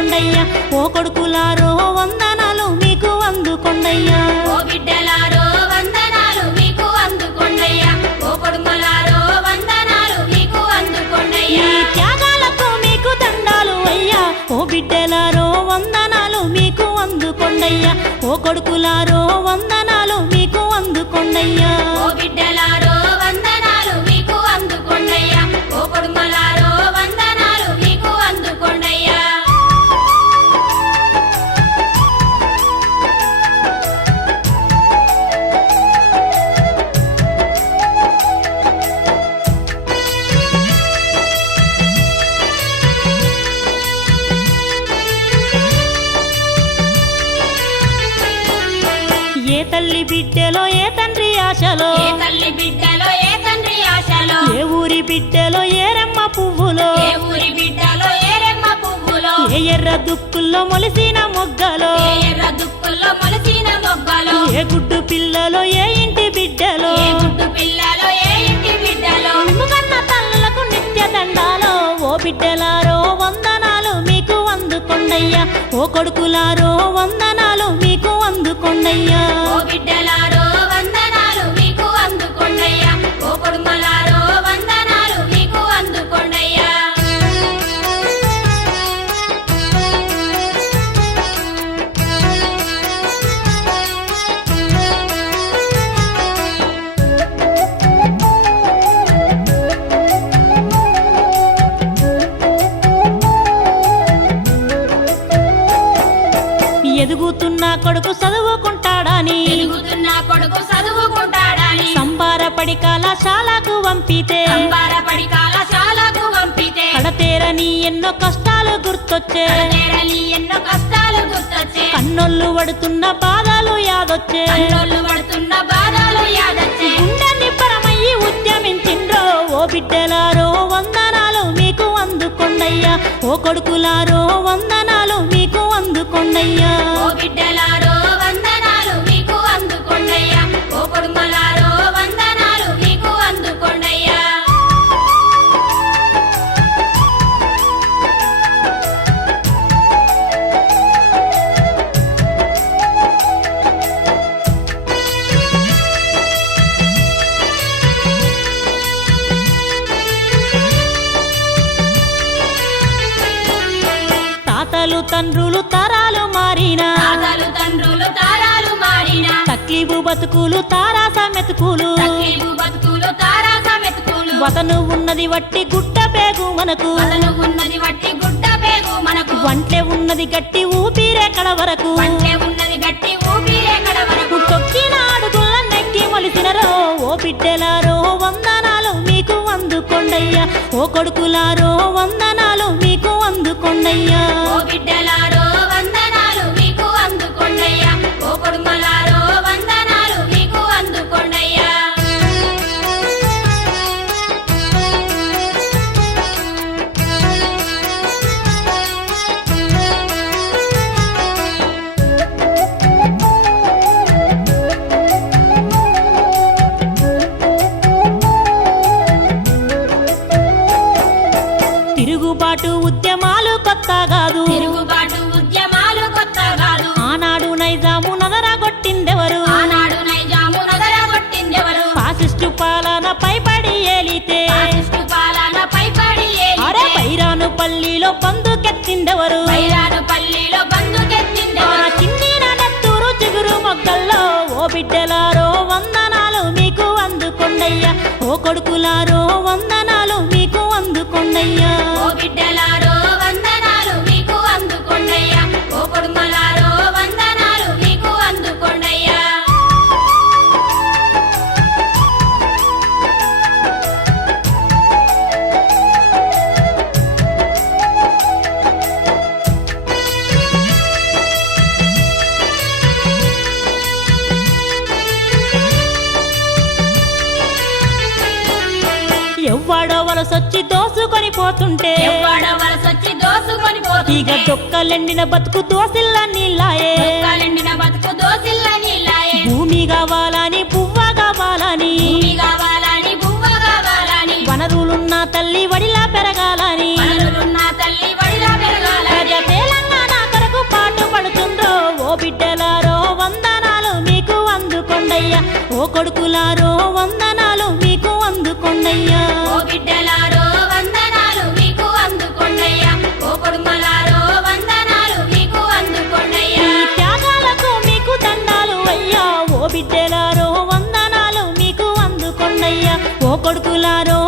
అందుకొండయ్యా. ఓ కొడుకులారో వందనాలు మీకు అందుకొండయ్యా. ఓ బిడ్డలారో వందనాలు మీకు అందుకొండయ్యా. ఓ కొడుకులారో వందనాలు మీకు అందుకొండయ్యా. మీకు దండాలు అయ్యా. ఓ వందనాలు మీకు ఓ వందనాలు మీకు ఓ బిడ్డలారో తల్లి బిడ్డలో ఏ తండ్రి ఆశలో? ఏ తల్లి బిడ్డలో ఏ తండ్రి ఆశలో? ఏ ఊరి బిడ్డలో ఏ రెమ్మ పువ్వులో? ఏ ఊరి బిడ్డలో ఏ రెమ్మ పువ్వులో? ఏ ఎర్ర దుక్కుల్లో మొలిసిన మొగ్గలో? ఏ ఎర్ర దుక్కుల్లో మొలసిన మొగ్గలో? ఏ గుడ్డు పిల్లలో ఏ ఇంటి బిడ్డలో? ఏ గుడ్డు పిల్లలో ఏ ఇంటి బిడ్డలో? కన్న తల్లులకు నిత్య దండాలో. ఓ బిడ్డలారో వందనాలు మీకు అందుకొండయ్యా ఓ కొడుకులారో వందనాలు ఎదుగుతున్న కొడుకు చదువుకుంటాడని. ఎదుగుతున్న కొడుకు చదువుకుంటాడని. సంబారపడి కళాశాలకు పంపితే. సంబారపడి కళాశాలకు పంపితే. కడతేరని ఎన్నో కష్టాలు గుర్తొచ్చే. కడతేరని ఎన్నో కష్టాలు గుర్తొచ్చే. కన్నోళ్ళు పడుతున్న బాధలు యాదొచ్చే. కన్నోళ్ళు పడుతున్న బాధలు యాదొచ్చే. గుండెని పరమయ్యి ఉద్యమించిండ్రో. ఓ బిడ్డలారో వందనాలు మీకు అందుకొండయ్యా. ఓ కొడుకులారో వందనాలు తండ్రులు తరాలు మారినా. తండ్రులు తారాలు మారిన. తక్లీబు బతుకులు తారాస మెతుకులు బతుకులు తారాస మెతుకులు వతను ఉన్నది వట్టి గుట్ట పేగు మనకు. ఉన్నది వట్టి గుడ్డ పేగు మనకు. వంటె ఉన్నది గట్టి ఊపిరెక్కడ వరకు. వంటే ఉన్నది గట్టి ఊపిరేకడ వరకు. తొక్కిన అడుగుల నెక్కి మొలిసినరో ఓ బిడ్డలారో వందనాలు మీకు అందుకొండయ్యా. ఓ కొడుకులారో వందనాలు మీకు అందుకొండయ్యా. పల్లిలో బందుకెత్తిందెవరు బైరాను పల్లిలో ఆ బందుకెత్తిందెవరు చిన్నిన నెత్తూరు చిగురు మొగ్గల్లో ఓ బిడ్డలారో వందనాలు మీకు అందుకొండయ్యా. ఓ కొడుకులారో వందనాలు మీకు అందుకొండయ్యా. ఓ బిడ్డలారో వలసొచ్చి దోసుకొని పోతుంటే ఎవ్వడ వలసొచ్చి దోసుకొని ఇక దొక్కలెండిన బతుకు దోసిల్ల నీళ్ళాయే. దొక్కలెండిన బతుకు దోసిల్ల నీలాయే భూమి కావాలని పువ్వ కావాలని భూమి కావాలని బువ్వ కావాలని. వనరులున్న తల్లి వడిలా పెరగాలని. వనరులున్న తల్లి వడిలా పెరగాలని. ప్రజ తెలంగాణ కొరకు పాటు పడుతుండ్రో ఓ బిడ్డలారో వందనాలు మీకు అందుకొండయ్యా. ఓ కొడుకులారో వందనాలు మీకు అందుకొండయ్యా. కొడుకులారో వందనాలు మీకు అందుకొండయ్యా